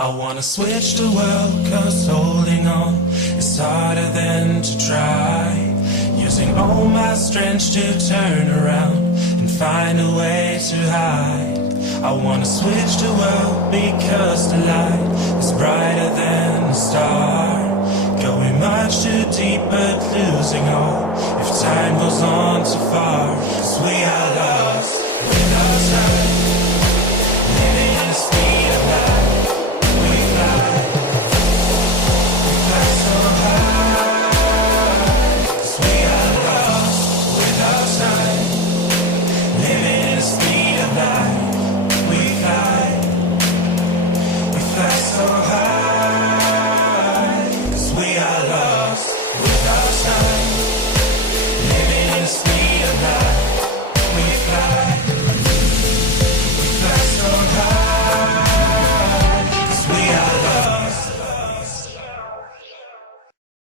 I wanna switch the world, cause holding on is harder than to try. Using all my strength to turn around and find a way to hide. I wanna switch the world because the light is brighter than a star. Going much too deep but losing all if time goes on too far. Cause we are lost.